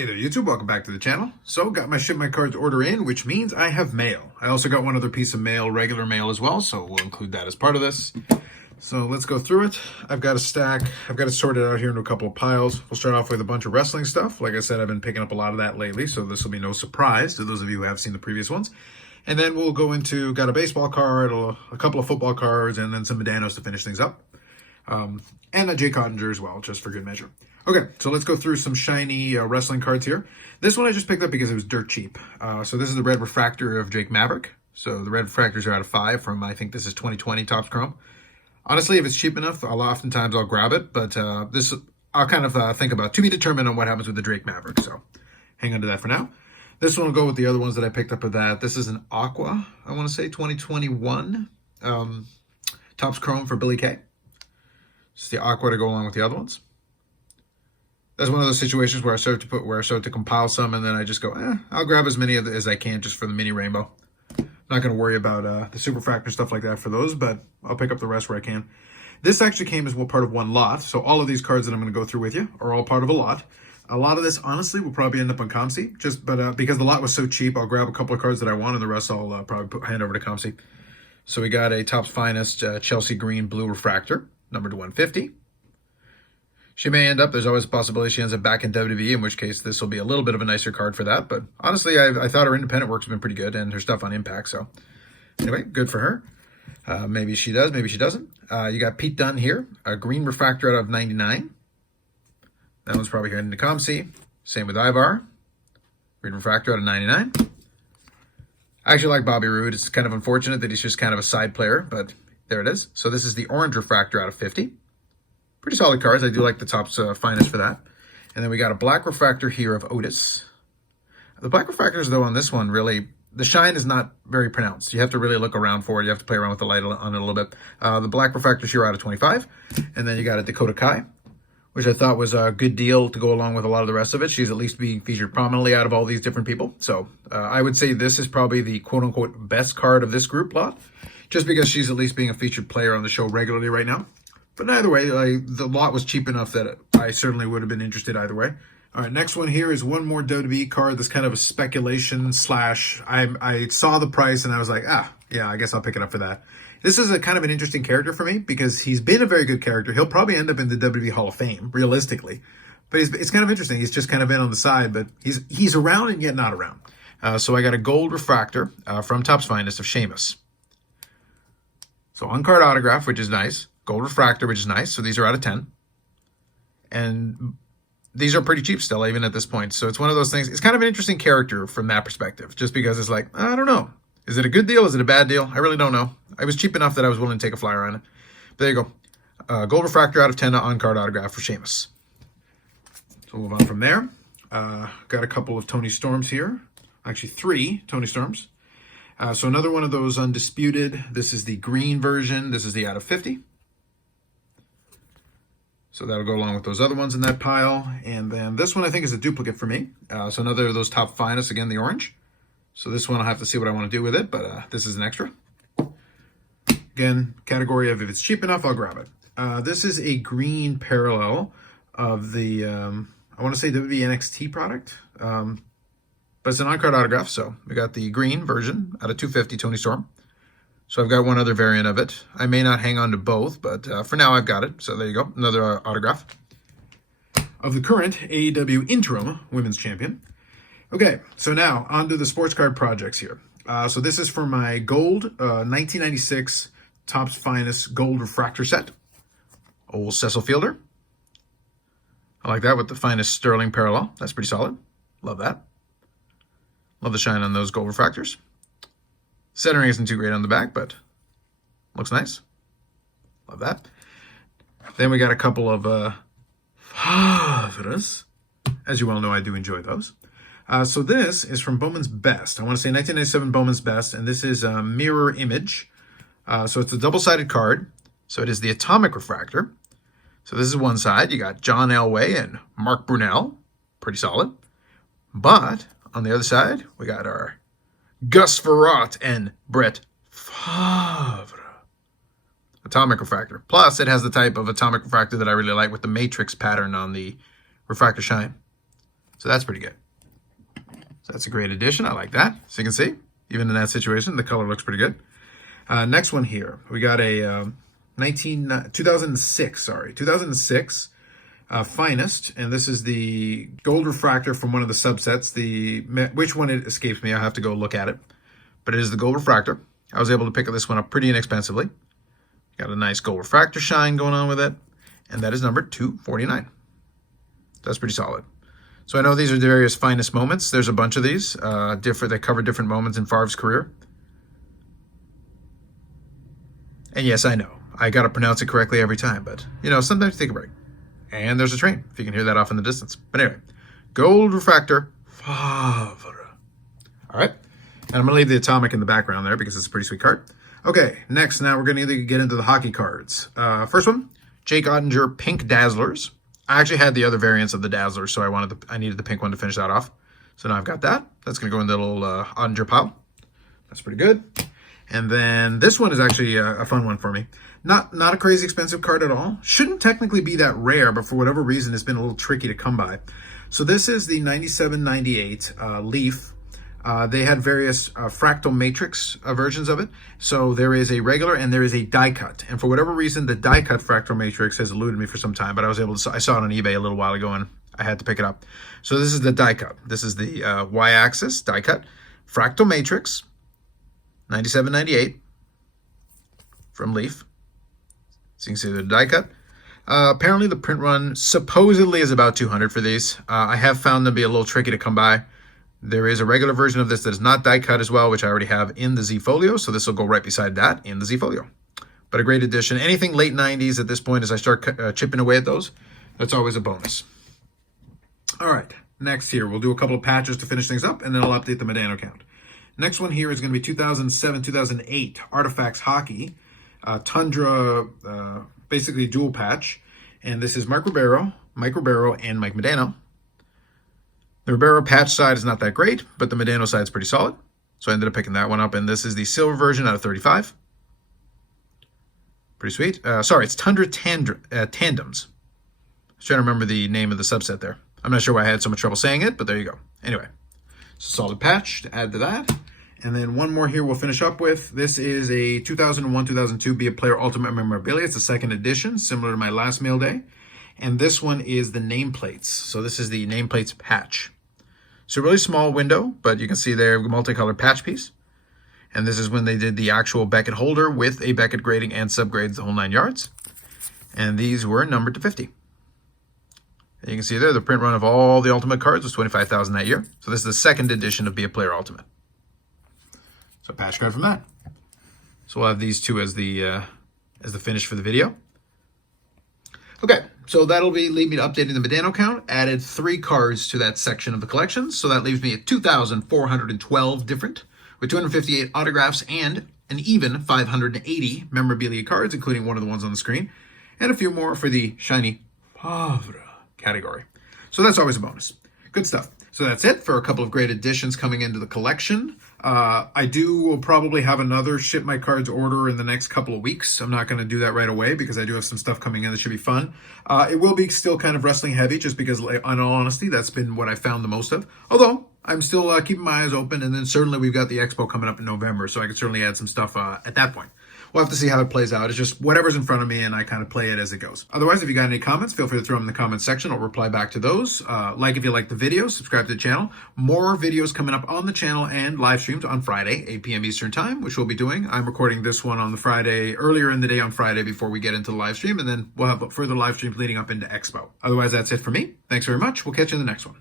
Hey there YouTube, welcome back to the channel. So got my ShipmyCards order in, which means I have mail. I also got one other piece of mail, regular mail as well, so we'll include that as part of this. So let's go through it. I've got a stack, I've got it sorted out here into a couple of piles. We'll start off with a bunch of wrestling stuff. Like I said, I've been picking up a lot of that lately, so this will be no surprise to those of you who have seen the previous ones. And then we'll go into, got a baseball card, a couple of football cards, and then some Medanos to finish things up. And a Jay Cottinger as well, just for good measure. Okay, so let's go through some shiny wrestling cards here. This one I just picked up because it was dirt cheap. So this is the red refractor of Jake Maverick. So the red refractors are out of 5 from, I think this is 2020 Topps Chrome. Honestly, if it's cheap enough, oftentimes I'll grab it, but this I'll kind of think about. To be determined on what happens with the Drake Maverick, so hang on to that for now. This one will go with the other ones that I picked up with that. This is an Aqua, I want to say 2021 Topps Chrome for Billy Kay. It's the Aqua to go along with the other ones. That's one of those situations where I start to compile some, and then I just go, I'll grab as many as I can just for the mini rainbow. Not going to worry about the superfractor stuff like that for those, but I'll pick up the rest where I can. This actually came as part of one lot, so all of these cards that I'm going to go through with you are all part of a lot. A lot of this, honestly, will probably end up on ComC, but because the lot was so cheap, I'll grab a couple of cards that I want, and the rest I'll probably hand over to ComC. So we got a Topps Finest Chelsea Green Blue Refractor, numbered to 150. She may end up, there's always a possibility she ends up back in WWE, in which case this will be a little bit of a nicer card for that. But honestly, I thought her independent work's been pretty good and her stuff on Impact. So anyway, good for her. Maybe she does, maybe she doesn't. You got Pete Dunne here, a green refractor out of 99. That one's probably heading to ComC. Same with Ivar, green refractor out of 99. I actually like Bobby Roode. It's kind of unfortunate that he's just kind of a side player, but there it is. So this is the orange refractor out of 50. Pretty solid cards. I do like the Topps Finest for that. And then we got a black refractor here of Otis. The black refractors, though, on this one, really, the shine is not very pronounced. You have to really look around for it. You have to play around with the light on it a little bit. The black refractors here are out of 25. And then you got a Dakota Kai, which I thought was a good deal to go along with a lot of the rest of it. She's at least being featured prominently out of all these different people. So I would say this is probably the quote-unquote best card of this group lot, just because she's at least being a featured player on the show regularly right now. But either way, the lot was cheap enough that I certainly would have been interested either way. All right, next one here is one more WWE card that's kind of a speculation slash, I saw the price and I was like, yeah, I guess I'll pick it up for that. This is a kind of an interesting character for me because he's been a very good character. He'll probably end up in the WWE Hall of Fame, realistically. But it's kind of interesting. He's just kind of been on the side, but he's around and yet not around. So I got a gold refractor from Topps Finest of Sheamus. So on-card autograph, which is nice. Gold refractor, which is nice. So these are out of 10. And these are pretty cheap still, even at this point. So it's one of those things. It's kind of an interesting character from that perspective, just because it's like, I don't know. Is it a good deal? Is it a bad deal? I really don't know. I was cheap enough that I was willing to take a flyer on it. But there you go. Gold refractor out of 10 on-card autograph for Sheamus. So we'll move on from there. Got a couple of Tony Storms here. Actually, 3 Tony Storms. So another one of those undisputed. This is the green version. This is the out of 50. So that'll go along with those other ones in that pile. And then this one I think is a duplicate for me. So another of those Top Finest, again, the orange. So this one I'll have to see what I want to do with it, but this is an extra. Again, category of if it's cheap enough, I'll grab it. This is a green parallel of the, I want to say WWE NXT product. But it's an on-card autograph, so we got the green version out of 250 Tony Storm. So I've got one other variant of it. I may not hang on to both, but for now I've got it. So there you go, another autograph of the current AEW Interim Women's Champion. Okay, so now on to the sports card projects here. So this is for my gold 1996 Topps Finest Gold Refractor set. Old Cecil Fielder. I like that with the finest sterling parallel. That's pretty solid. Love that. Love the shine on those gold refractors. Centering isn't too great on the back, but looks nice. Love that. Then we got a couple of favorites. As you well know, I do enjoy those. So this is from Bowman's Best. I want to say 1997 Bowman's Best, and this is a mirror image. So it's a double-sided card. So it is the Atomic Refractor. So this is one side. You got John Elway and Mark Brunell. Pretty solid. But on the other side, we got our Gus Frerotte and Brett Favre. Atomic refractor. Plus, it has the type of atomic refractor that I really like with the matrix pattern on the refractor shine. So that's pretty good. So that's a great addition. I like that. So you can see, even in that situation, the color looks pretty good. Next one here, we got a 2006 Finest, and this is the gold refractor from one of the subsets. Which one it escapes me, I'll have to go look at it. But it is the gold refractor. I was able to pick this one up pretty inexpensively. Got a nice gold refractor shine going on with it, and that is number 249. That's pretty solid. So I know these are the various Finest moments. There's a bunch of these, they cover different moments in Favre's career. And yes, I know, I got to pronounce it correctly every time, but, you know, sometimes take a break. And there's a train, if you can hear that off in the distance. But anyway, gold refractor, Favre. All right, and I'm going to leave the atomic in the background there because it's a pretty sweet card. Okay, next, now we're going to get into the hockey cards. First one, Jake Ottinger Pink Dazzlers. I actually had the other variants of the Dazzlers, so I needed the pink one to finish that off. So now I've got that. That's going to go in the little Ottinger pile. That's pretty good. And then this one is actually a fun one for me. Not a crazy expensive card at all. Shouldn't technically be that rare, but for whatever reason, it's been a little tricky to come by. So this is the 97-98 Leaf. They had various fractal matrix versions of it. So there is a regular and there is a die cut. And for whatever reason, the die cut fractal matrix has eluded me for some time, but I saw it on eBay a little while ago and I had to pick it up. So this is the die cut. This is the Y-axis die cut fractal matrix 97-98 from Leaf. So you can see the die cut. Apparently the print run supposedly is about 200 for these. I have found them to be a little tricky to come by. There is a regular version of this that is not die cut as well, which I already have in the Z Folio. So this will go right beside that in the Z Folio. But a great addition. Anything late 90s at this point as I start chipping away at those, that's always a bonus. All right, next here, we'll do a couple of patches to finish things up, and then I'll update the Medano count. Next one here is going to be 2007-2008 Artifacts Hockey. Tundra, basically dual patch. And this is Mike Ribeiro, and Mike Medano. The Ribeiro patch side is not that great, but the Medano side is pretty solid. So I ended up picking that one up, and this is the silver version out of 35. Pretty sweet. Sorry, it's Tundra Tandems. I was trying to remember the name of the subset there. I'm not sure why I had so much trouble saying it, but there you go. Anyway, solid patch to add to that. And then one more here we'll finish up with. This is a 2001-2002 Be a Player Ultimate Memorabilia. It's a second edition, similar to my last mail day. And this one is the nameplates. So this is the nameplates patch. So really small window, but you can see there multicolored patch piece. And this is when they did the actual Beckett holder with a Beckett grading and subgrades, the whole 9 yards. And these were numbered to 50. And you can see there the print run of all the Ultimate cards was 25,000 that year. So this is the second edition of Be a Player Ultimate. So patch card from that. So we'll have these two as the finish for the video. Okay, so that'll leave me to updating the Medano count. Added 3 cards to that section of the collection, so that leaves me at 2,412 different, with 258 autographs and an even 580 memorabilia cards, including one of the ones on the screen, and a few more for the shiny Favre category. So that's always a bonus. Good stuff. So that's it for a couple of great additions coming into the collection. I will probably have another Ship My Cards order in the next couple of weeks. I'm not going to do that right away because I do have some stuff coming in that should be fun. It will be still kind of wrestling heavy just because, in all honesty, that's been what I found the most of. Although, I'm still keeping my eyes open, and then certainly we've got the expo coming up in November, so I could certainly add some stuff at that point. We'll have to see how it plays out. It's just whatever's in front of me, and I kind of play it as it goes. Otherwise, if you got any comments, feel free to throw them in the comments section. I'll reply back to those. Like if you like the video, subscribe to the channel. More videos coming up on the channel and live streams on Friday, 8 p.m. Eastern Time, which we'll be doing. I'm recording this one on the Friday, earlier in the day on Friday before we get into the live stream, and then we'll have further live streams leading up into Expo. Otherwise, that's it for me. Thanks very much. We'll catch you in the next one.